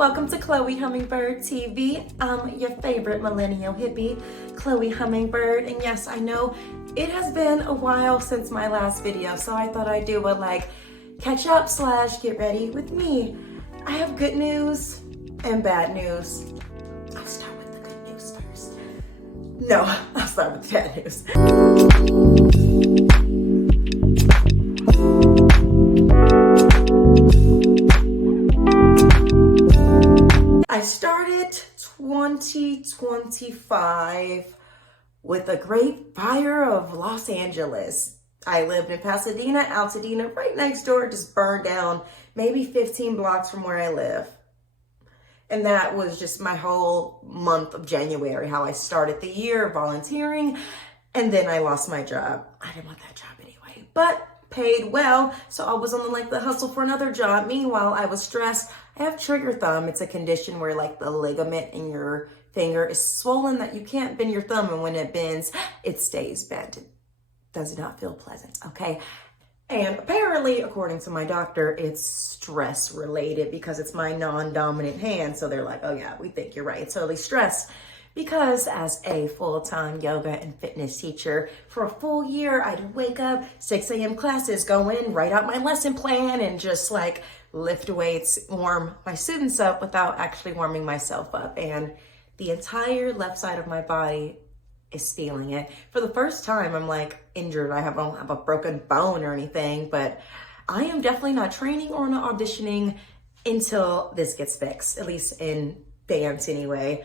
Welcome to Chloe Hummingbird TV. I'm your favorite millennial hippie, Chloe Hummingbird. And yes, I know it has been a while since my last video, so I thought I'd do a catch up / get ready with me. I have good news and bad news. I'll start with the good news first. No, I'll start with the bad news. I started 2025 with a great fire of Los Angeles. I lived in Pasadena. Altadena, right next door, just burned down maybe 15 blocks from where I live. And that was just my whole month of January, how I started the year volunteering. And then I lost my job. I didn't want that job anyway, but paid well. So I was on the hustle for another job. Meanwhile, I was stressed. I have trigger thumb. It's a condition where the ligament in your finger is swollen that you can't bend your thumb. And when it bends, it stays bent. It does not feel pleasant, okay? And apparently, according to my doctor, it's stress related because it's my non-dominant hand. So they're like, oh yeah, we think you're right. It's totally stress. Because as a full-time yoga and fitness teacher, for a full year, I'd wake up, 6 a.m. classes, go in, write out my lesson plan, and just lift weights, warm my students up without actually warming myself up. And the entire left side of my body is feeling it. For the first time, I'm injured. I don't have a broken bone or anything, but I am definitely not training or not auditioning until this gets fixed, at least in dance anyway.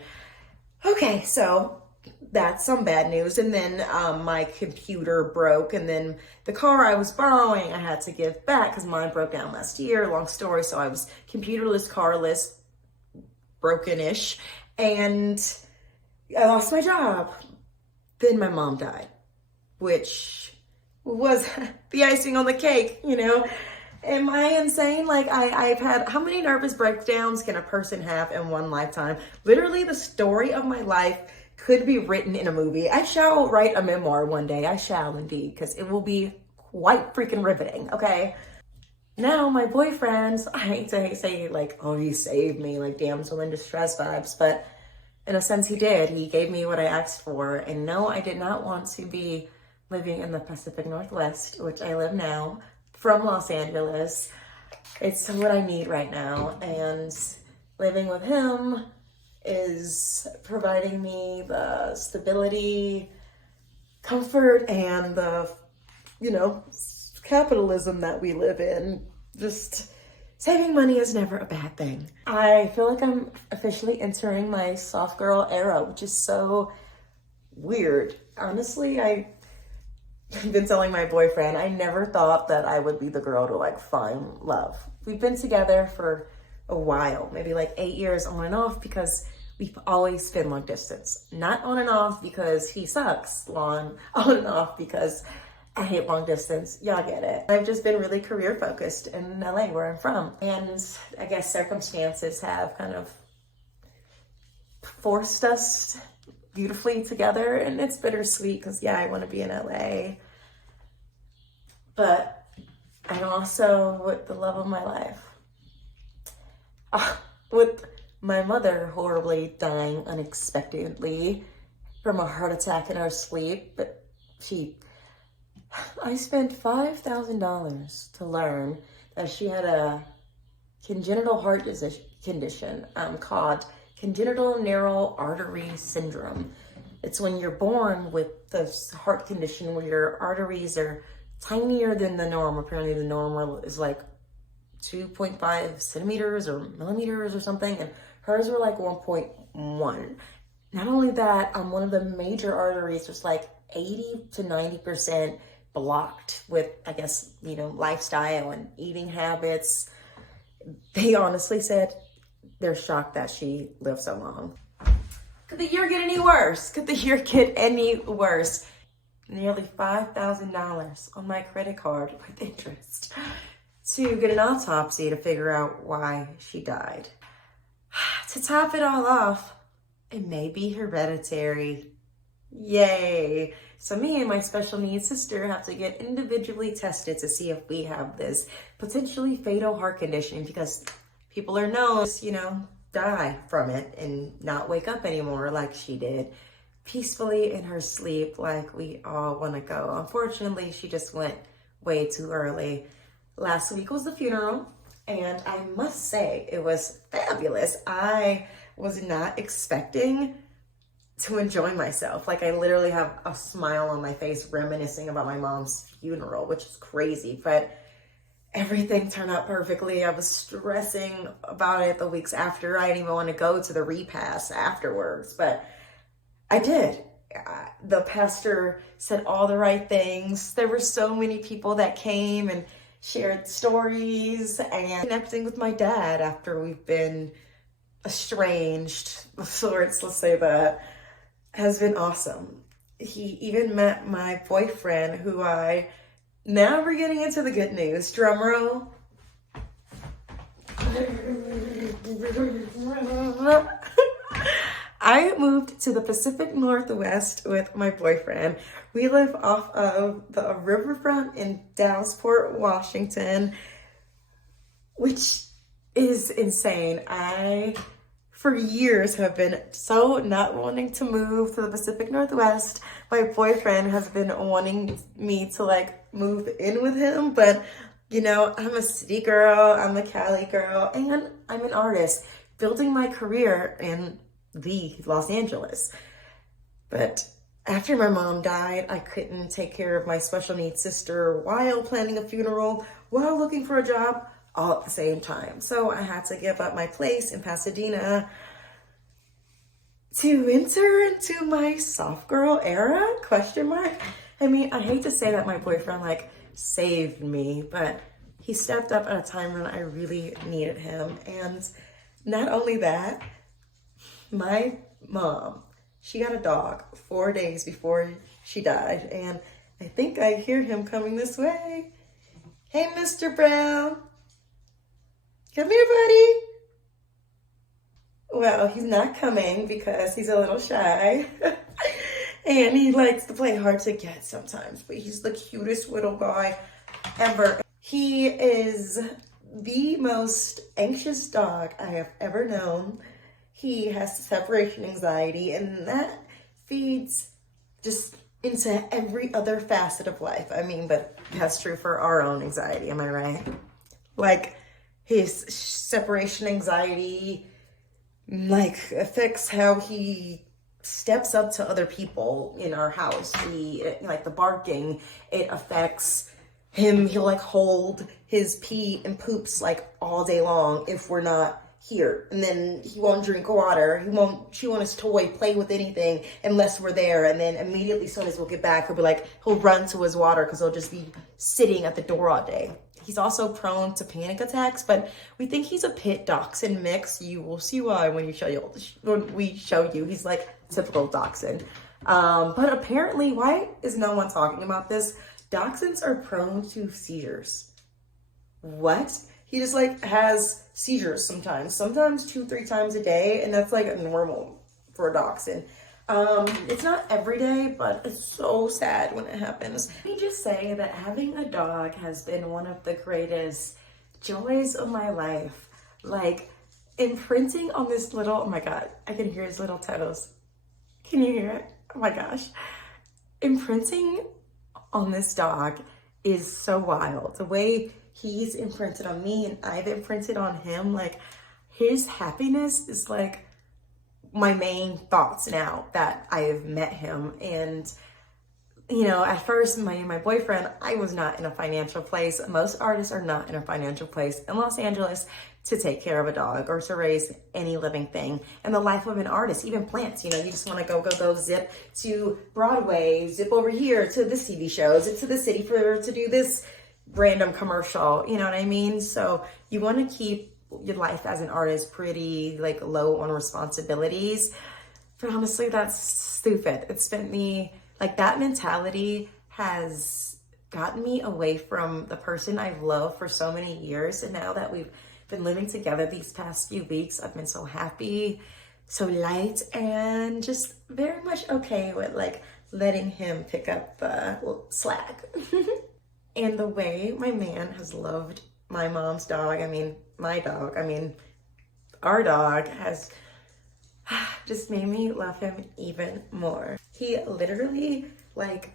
Okay, so that's some bad news. And then my computer broke, and then the car I was borrowing, I had to give back because mine broke down last year. Long story. So I was computerless, carless, broken-ish, and I lost my job. Then my mom died, which was the icing on the cake, Am I insane? I've had, how many nervous breakdowns can a person have in one lifetime? Literally, the story of my life could be written in a movie. I shall write a memoir one day. I shall indeed, because it will be quite freaking riveting, okay? Now, my boyfriend, I hate to say, oh, he saved me, damsel in distress vibes, but in a sense, he did. He gave me what I asked for. And no, I did not want to be living in the Pacific Northwest, which I live now, from Los Angeles. It's what I need right now. And living with him is providing me the stability, comfort, and the, capitalism that we live in. Just saving money is never a bad thing. I feel like I'm officially entering my soft girl era, which is so weird. Honestly, I've been telling my boyfriend, I never thought that I would be the girl to find love. We've been together for a while, maybe 8 years on and off, because we've always been long distance. Not on and off because he sucks, on and off because I hate long distance. Y'all get it. I've just been really career focused in LA, where I'm from. And I guess circumstances have kind of forced us beautifully together. And it's bittersweet because, yeah, I want to be in LA. But I'm also with the love of my life. With my mother horribly dying unexpectedly from a heart attack in her sleep. But I spent $5,000 to learn that she had a congenital heart condition called congenital narrow artery syndrome. It's when you're born with this heart condition where your arteries are tinier than the norm. Apparently the normal is 2.5 centimeters or millimeters or something, and hers were 1.1. Not only that, one of the major arteries was 80 to 90% blocked with, I guess, lifestyle and eating habits. They honestly said they're shocked that she lived so long. Could the year get any worse? Could the year get any worse? Nearly $5,000 on my credit card with interest to get an autopsy to figure out why she died. To top it all off, it may be hereditary. Yay. So me and my special needs sister have to get individually tested to see if we have this potentially fatal heart condition, because people are known, die from it and not wake up anymore like she did, peacefully in her sleep like we all want to go. Unfortunately, she just went way too early. Last week was the funeral, and I must say it was fabulous. I was not expecting to enjoy myself. Like, I literally have a smile on my face reminiscing about my mom's funeral, which is crazy, but everything turned out perfectly. I was stressing about it the weeks after. I didn't even want to go to the repast afterwards, but I did. The pastor said all the right things. There were so many people that came and shared stories, and connecting with my dad after we've been estranged of sorts, let's say that, has been awesome. He even met my boyfriend, who now we're getting into the good news. Drum roll. I moved to the Pacific Northwest with my boyfriend. We live off of the riverfront in Dallasport, Washington, which is insane. I, for years, have been so not wanting to move to the Pacific Northwest. My boyfriend has been wanting me to like move in with him, but you know, I'm a city girl, I'm a Cali girl, and I'm an artist building my career in the Los Angeles. But after my mom died, I couldn't take care of my special needs sister while planning a funeral, while looking for a job, all at the same time. So I had to give up my place in Pasadena to enter into my soft girl era, question mark. I mean, I hate to say that my boyfriend like saved me, but he stepped up at a time when I really needed him. And not only that, my mom, she got a dog 4 days before she died, and I think I hear him coming this way. Hey, Mr. Brown. Come here, buddy. Well, he's not coming because he's a little shy. And he likes to play hard to get sometimes, but he's the cutest little guy ever. He is the most anxious dog I have ever known. He has separation anxiety, and that feeds just into every other facet of life. I mean, but that's true for our own anxiety, am I right? Like, his separation anxiety, like, affects how he steps up to other people in our house. Like, the barking, it affects him. He'll, like, hold his pee and poops, like, all day long if we're not here. And then he won't drink water. He won't chew on his toy, play with anything unless we're there. And then immediately, as soon as we'll get back, he'll run to his water because he'll just be sitting at the door all day. He's also prone to panic attacks, but we think he's a pit dachshund mix. You will see why when we show you. He's like typical dachshund. But apparently, why is no one talking about this? Dachshunds are prone to seizures. What? He just like has seizures sometimes 2-3 times a day, and that's like normal for a dachshund. It's not every day, but it's so sad when it happens. Let me just say that having a dog has been one of the greatest joys of my life. Like, imprinting on this little, oh my God, I can hear his little toes. Can you hear it? Oh my gosh. Imprinting on this dog is so wild. The way he's imprinted on me and I've imprinted on him, like, his happiness is like my main thoughts now that I have met him. And you know, at first, my boyfriend, I was not in a financial place. Most artists are not in a financial place in Los Angeles to take care of a dog or to raise any living thing. And the life of an artist, even plants, you know, you just want to go zip to Broadway, zip over here to this TV show, zip to the city to do this random commercial, you know what I mean? So you want to keep your life as an artist pretty like low on responsibilities. But honestly, that's stupid. It's spent me, like, that mentality has gotten me away from the person I've loved for so many years. And now that we've been living together these past few weeks, I've been so happy, so light, and just very much okay with like letting him pick up the slack. And the way my man has loved my mom's dog, my dog, Our dog has just made me love him even more. He literally like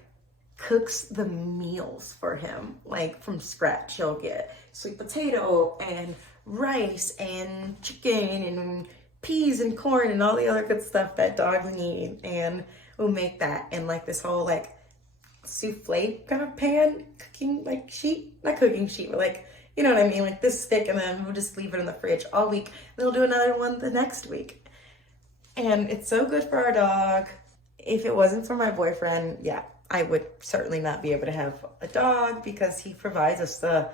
cooks the meals for him, like from scratch. He'll get sweet potato and rice and chicken and peas and corn and all the other good stuff that dogs need, and we'll make that in like this whole like souffle kind of pan cooking like sheet, not cooking sheet, but like, you know what I mean, like this thick, and then we'll just leave it in the fridge all week. Then we'll do another one the next week. And it's so good for our dog. If it wasn't for my boyfriend, yeah, I would certainly not be able to have a dog, because he provides us the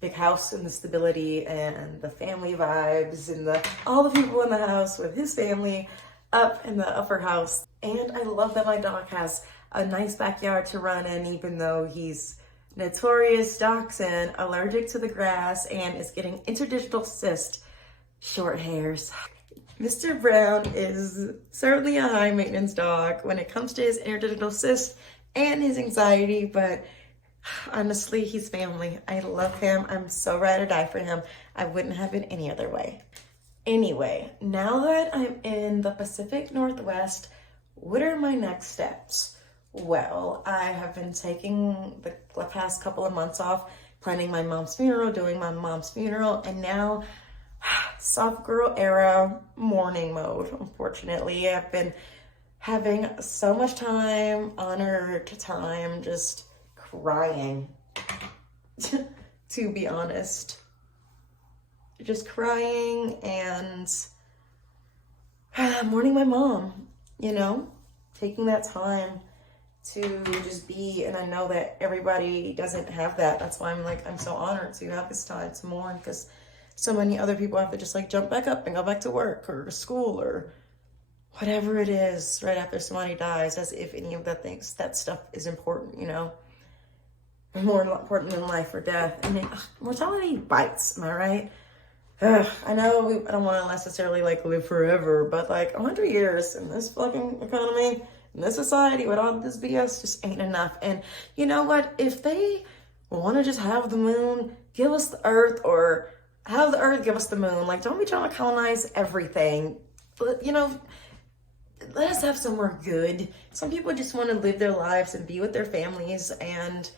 big house and the stability and the family vibes and all the people in the house with his family up in the upper house. And I love that my dog has a nice backyard to run in, even though he's notorious dachshund, allergic to the grass, and is getting interdigital cyst short hairs. Mr. Brown is certainly a high maintenance dog when it comes to his interdigital cyst and his anxiety, but honestly, he's family. I love him. I'm so ride or die for him. I wouldn't have it any other way. Anyway, now that I'm in the Pacific Northwest, what are my next steps? Well, I have been taking the past couple of months off, planning my mom's funeral, doing my mom's funeral, and now soft girl era mourning mode. Unfortunately, I've been having so much time, honored time, just crying, to be honest. Just crying and mourning my mom, you know, taking that time to just be. And I know that everybody doesn't have that. That's why I'm so honored to have this time to mourn, because so many other people have to just like jump back up and go back to work or school or whatever it is right after somebody dies, as if any of that stuff is important, you know, more important than life or death. I mean, mortality bites, am I right? I know I don't want to necessarily like live forever, but like 100 years in this fucking economy, in this society, with all this BS, just ain't enough. And you know what? If they want to just have the moon give us the earth, or have the earth give us the moon, like, don't be trying to colonize everything. But, you know, let us have somewhere good. Some people just want to live their lives and be with their families and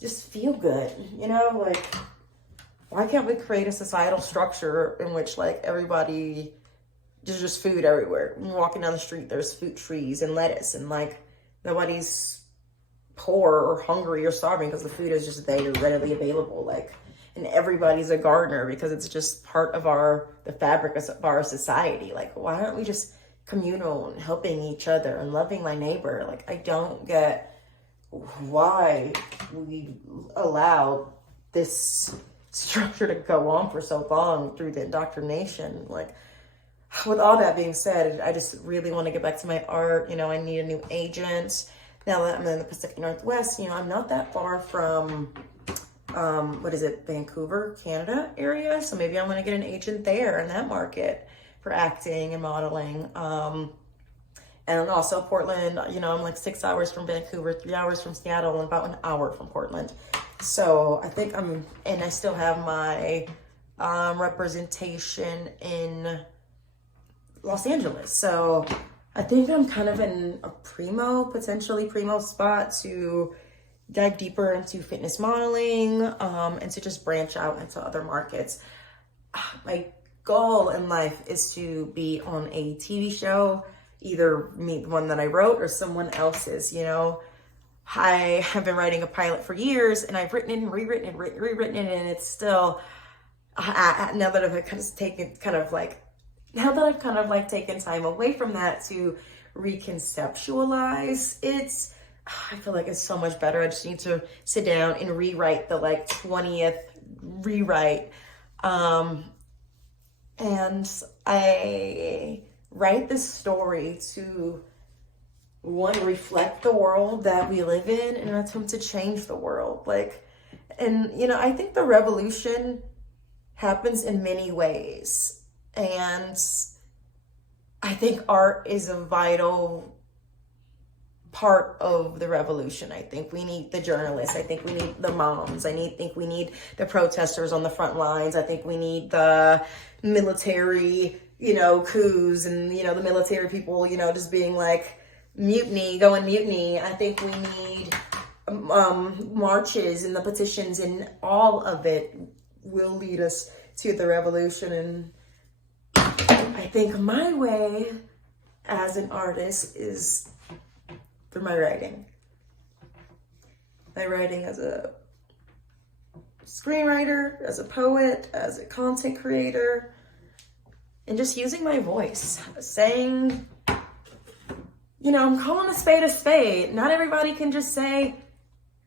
just feel good, you know? Like, why can't we create a societal structure in which like everybody, there's just food everywhere? When you're walking down the street, there's fruit trees and lettuce, and like nobody's poor or hungry or starving because the food is just there, readily available. Like, and everybody's a gardener because it's just part of the fabric of our society. Like, why aren't we just communal and helping each other and loving my neighbor? Like, I don't get why we allow this structure to go on for so long through the indoctrination. Like, with all that being said, I just really want to get back to my art. You know, I need a new agent. Now that I'm in the Pacific Northwest, you know, I'm not that far from, Vancouver, Canada area. So maybe I'm going to get an agent there in that market for acting and modeling. And also Portland, you know, I'm like 6 hours from Vancouver, 3 hours from Seattle, and about an hour from Portland. So I think I still have my representation in Los Angeles. So I think I'm kind of in a potentially primo spot to dive deeper into fitness modeling, and to just branch out into other markets. My goal in life is to be on a TV show, either me, the one that I wrote, or someone else's, you know. I have been writing a pilot for years, and I've written it and rewritten it, and it's still, now that I've kind of taken time away from that to reconceptualize it, I feel like it's so much better. I just need to sit down and rewrite the 20th rewrite. And I write this story to, one, reflect the world that we live in, and attempt to change the world. And you know, I think the revolution happens in many ways, and I think art is a vital part of the revolution. I think we need the journalists. I think we need the moms. think we need the protesters on the front lines. I think we need the military, coups and, the military people, just being like going mutiny. I think we need marches and the petitions, and all of it will lead us to the revolution. And I think my way as an artist is through my writing. My writing as a screenwriter, as a poet, as a content creator, and just using my voice, saying, I'm calling a spade a spade. Not everybody can just say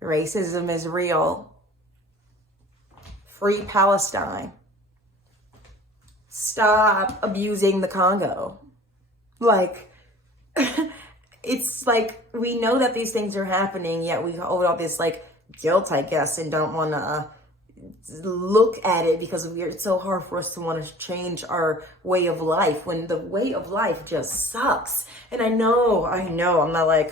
racism is real. Free Palestine. Stop abusing the Congo. It's like, we know that these things are happening, yet we hold all this guilt, I guess, and don't want to look at it because it's so hard for us to want to change our way of life when the way of life just sucks. And I know, I'm not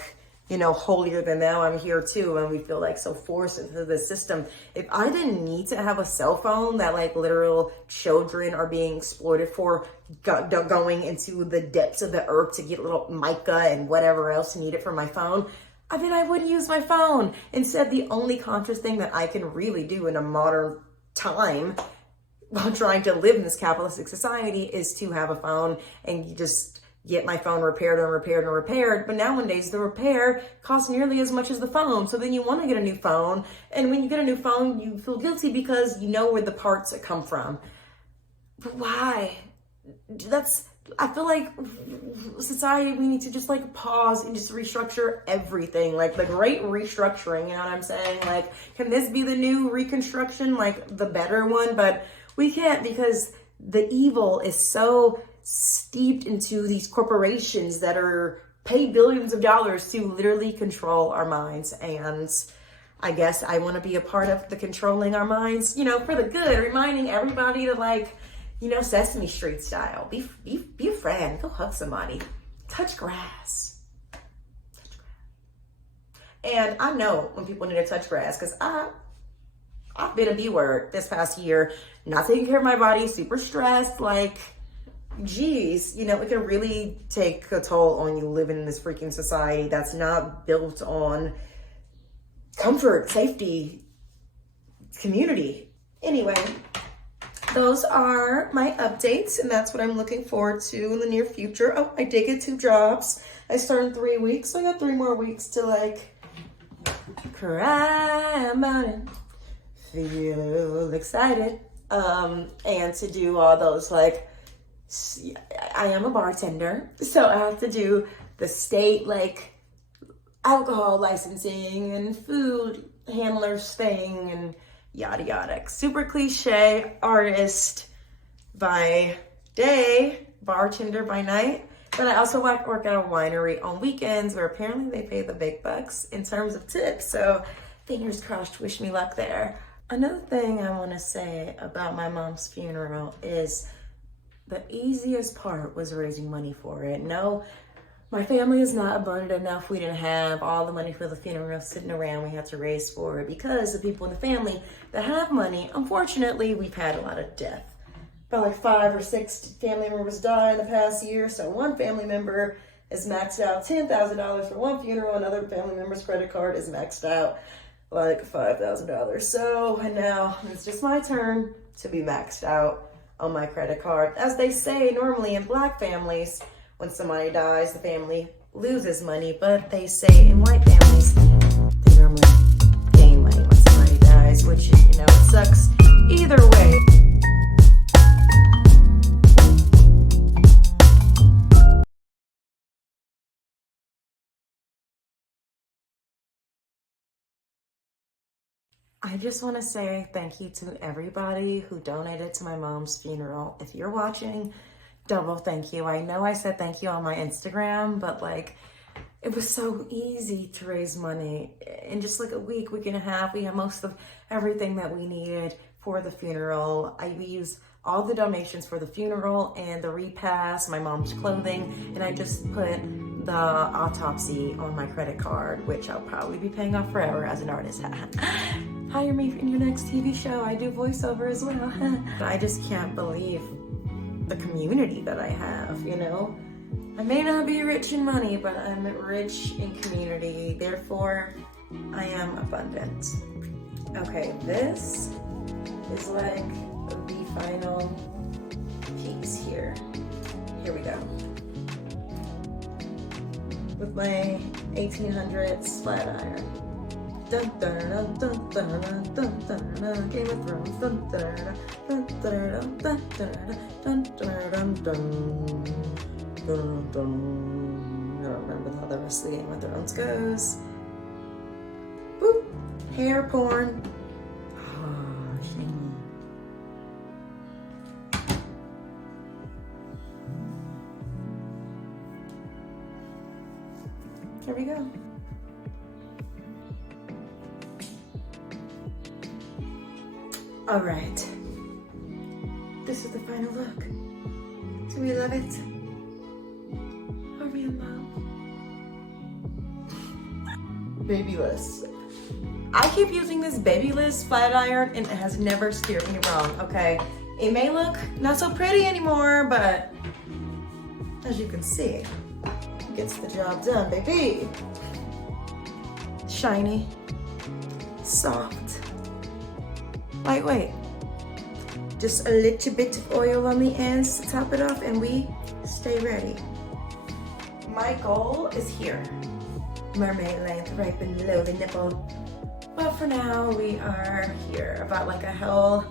holier than thou. I'm here too, and we feel so forced into the system. If I didn't need to have a cell phone that literal children are being exploited for, going into the depths of the earth to get little mica and whatever else needed for my phone, I wouldn't use my phone. Instead, the only conscious thing that I can really do in a modern time while trying to live in this capitalistic society is to have a phone and just get my phone repaired. But nowadays, the repair costs nearly as much as the phone. So then you want to get a new phone. And when you get a new phone, you feel guilty because you know where the parts come from. But why? I feel like society, we need to just pause and just restructure everything. The great restructuring, you know what I'm saying? Can this be the new reconstruction, the better one? But we can't, because the evil is so steeped into these corporations that are paid billions of dollars to literally control our minds. And I guess I want to be a part of the controlling our minds, for the good, reminding everybody to Sesame Street style, be a friend, go hug somebody, touch grass. And I know when people need to touch grass, because I've been a B word this past year, not taking care of my body, super stressed, geez, it can really take a toll on you living in this freaking society that's not built on comfort, safety, community. Anyway, those are my updates, and that's what I'm looking forward to in the near future. Oh, I did get 2 jobs. I start in 3 weeks, so I got 3 more weeks to cry about it, feel excited, and to do all those I am a bartender, so I have to do the state alcohol licensing and food handlers thing and yada yada. Super cliche, artist by day, bartender by night. But I also work at a winery on weekends where apparently they pay the big bucks in terms of tips. So fingers crossed, wish me luck there. Another thing I want to say about my mom's funeral is the easiest part was raising money for it. No, my family is not abundant enough. We didn't have all the money for the funeral sitting around. We had to raise for it because the people in the family that have money, unfortunately, we've had a lot of death. About 5 or 6 family members died in the past year. So one family member is maxed out $10,000 for one funeral. Another family member's credit card is maxed out $5,000. So and now it's just my turn to be maxed out on my credit card. As they say normally in Black families, when somebody dies, the family loses money, but they say in white families, they normally gain money when somebody dies, which, it sucks either way. I just want to say thank you to everybody who donated to my mom's funeral. If you're watching, double thank you. I know I said thank you on my Instagram, but it was so easy to raise money. In just a week and a half, we had most of everything that we needed for the funeral. We used all the donations for the funeral and the repast, my mom's clothing, and I just put the autopsy on my credit card, which I'll probably be paying off forever as an artist. Hire me in your next TV show. I do voiceover as well. I just can't believe the community that I have, you know? I may not be rich in money, but I'm rich in community. Therefore, I am abundant. Okay, this is like the final piece here. Here we go. With my 1800s flat iron. Dun dun dun dun dun dun dun dun, Game of Thrones. Dun dun dun dun dun dun dun dun dun dun. I don't remember how the rest of the Game of Thrones goes. Boop. Hair porn. Oh, shame. Here we go. All right. This is the final look. Do we love it? Are we in love? Babyless. I keep using this Babyless flat iron and it has never steered me wrong, okay? It may look not so pretty anymore, but as you can see, it gets the job done, baby. Shiny, soft, lightweight. Just a little bit of oil on the ends to top it off and we stay ready. My goal is here. Mermaid length right below the nipple. But for now, we are here. About like a whole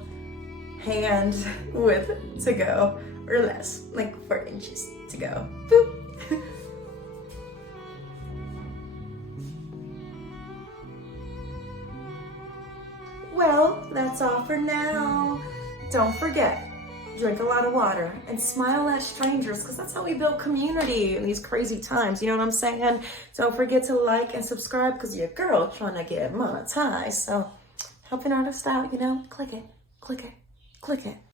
hand width to go, or less, like 4 inches to go. Boop. Well, that's all for now. Don't forget, drink a lot of water and smile at strangers because that's how we build community in these crazy times. You know what I'm saying? Don't forget to like and subscribe because your girl trying to get monetized. So help an artist out, you know, click it, click it, click it.